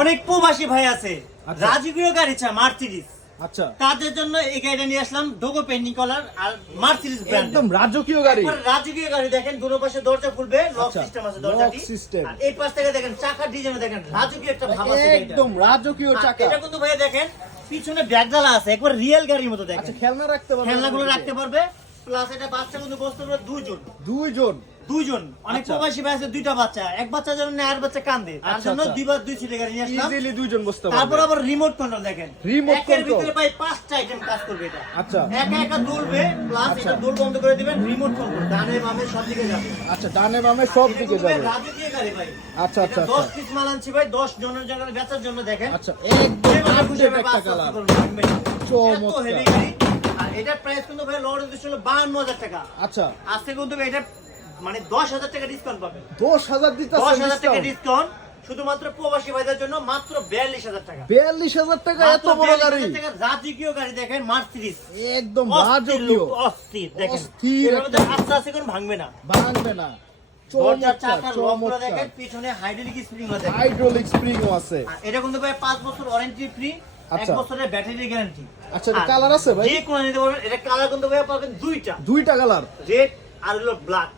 অনেক প্রবাসী ভাই আছে, রাজকীয় গাড়ি চায় মার্সিডিজ। আচ্ছা, তাদের জন্য এই গাড়িটা নিয়ে আসলাম, ডোগো পেন্ডিং কলার আর মার্সিডিজ ব্র্যান্ড। একদম রাজকীয় গাড়ি। রাজকীয় গাড়ি দেখেন, দুটো পাশে দরজা খুলবে, লক আচ্ছা, সিস্টেম আছে দরজাটি। Lock system. আর এই পাশ থেকে দেখেন চাকার ডিজাইন দেখেন, রাজকীয় একটা ভাব আছে এটা। একদম রাজকীয় আর চাকা। এটা কিন্তু ভাই দেখেন পিছনে ব্যাগডালা আছে, একবার রিয়েল গাড়ির মতো দেখেন। আচ্ছা, খেলনা রাখতে পারবে? খেলনাগুলো রাখতে পারবে, প্লাস এটা বাচ্চা কিন্তু বসতে পারবে দুইজন। দুইজন। অনেক আচ্ছা। প্রবাসী ভাই আছে দুইটা বাচ্চা, এক বাচ্চা যেন নেয় আর বাচ্চা কান্দে, তার আচ্ছা, জন্য আচ্ছা। দুই সিটের গাড়ি নিয়ে আসলাম। ইজিলি দুইজন বসতে পারবে। তারপর আবার রিমোট কন্ট্রোল দেখেন, রিমোট একের কন্ট্রোল। ভিতরে ভাই 5টা আইটেম কাজ করবে এটা। আচ্ছা, একা একা দুলবে, প্লাস আচ্ছা। এটা দুল বন্ধ করে দিবেন, রিমোট কন্ট্রোল ডানে বামে সব দিকে যাবে। আচ্ছা, ডানে বামে সব এটা দিকে কিন্তু ভাই যাবে। রাজকীয় গাড়ি ভাই। আচ্ছা, এটা আচ্ছা, 10 আচ্ছা। পিস মাল আনছি ভাই, 10 জনের জন্য বেচার জন্য দেখেন। আচ্ছা, একদম যেভাবে খুশি আপডেট ভাবে একটা বাস কালার। করতে পারবেন, ভাঙবে না। চমৎকার। এত হেভি গাড়ি। আর এটার প্রাইস কিন্তু ভাই লোড দিতে ছিল 52,000 টাকা। আচ্ছা, আজকে কিন্তু ভাই এটা মানে 10,000 টাকা ডিসকাউন্ট পাবেন। 10,000 দিতেছেন 10,000 টাকা ডিসকাউন্ট। ডিসকাউন্ট শুধুমাত্র প্রবাসী ভাইদের জন্য, মাত্র 42,000 টাকা। 42,000 টাকা এত মাত্র বড় গাড়ি। 42,000 টাকা রাজকীয় গাড়ি দেখেন, মার্সিডিজ। একদম অস্থির রাজকীয়। look, অস্থির দেখেন। অস্থির এর মধ্যে একটা- আস্তে আস্তে করে ভাঙবে না। ভাঙবে না। দরজার চমৎকার, চাকার লকগুলো দেখেন, চমৎকার। পিছনে হাইড্রোলিক স্প্রিং আছে। হাইড্রোলিক স্প্রিংও আছে। আর এটা কিন্তু ভাই 5 বছর ওয়ারেন্টি ফ্রি, 1 আচ্ছা। বছরের ব্যাটারি গ্যারান্টি। আচ্ছা, এটা কালার আছে ভাই? যে কোনো নিতে পারবেন। এটা কালার কিন্তু ভাই পাবেন দুইটা, দুইটা কালার, রেড আর হলো ব্ল্যাক।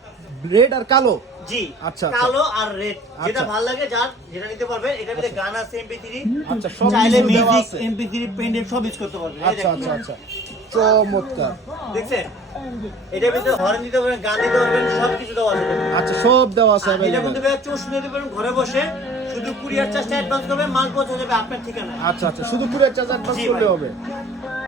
রেড আর কালো। জি, আচ্ছা, আচ্ছা। কালো আর রেড, যেটা আচ্ছা। ভালো লাগে যার যেটা নিতে পারবে। এটার মধ্যে গান আছে, MP3, আচ্ছা, সব চাইলে কিছু দেওয়া মিউজিক, আছে। MP3 পেন ড্রাইভ সব ইউজ করতে পারবে। এই আচ্ছা, দেখেন। আচ্ছা, আচ্ছা, চমৎকার। দেখছেন, এটার ভিতরে হর্ন দিতে পারবেন, গান দিতে পারবেন, সবকিছু দেওয়া আছে। আচ্ছা, সব দেওয়া আছে আর এটা available। কিন্তু ভাই 64 দিতে পারবেন ঘরে বসে, শুধু কুরিয়ার চার্জটা অ্যাডভান্স করবেন, মাল পৌঁছে যাবে আপনার ঠিকানায়। আচ্ছা, আচ্ছা, শুধু পুরো চার্জ অ্যাডভান্স জি করলে ভাই। হবে।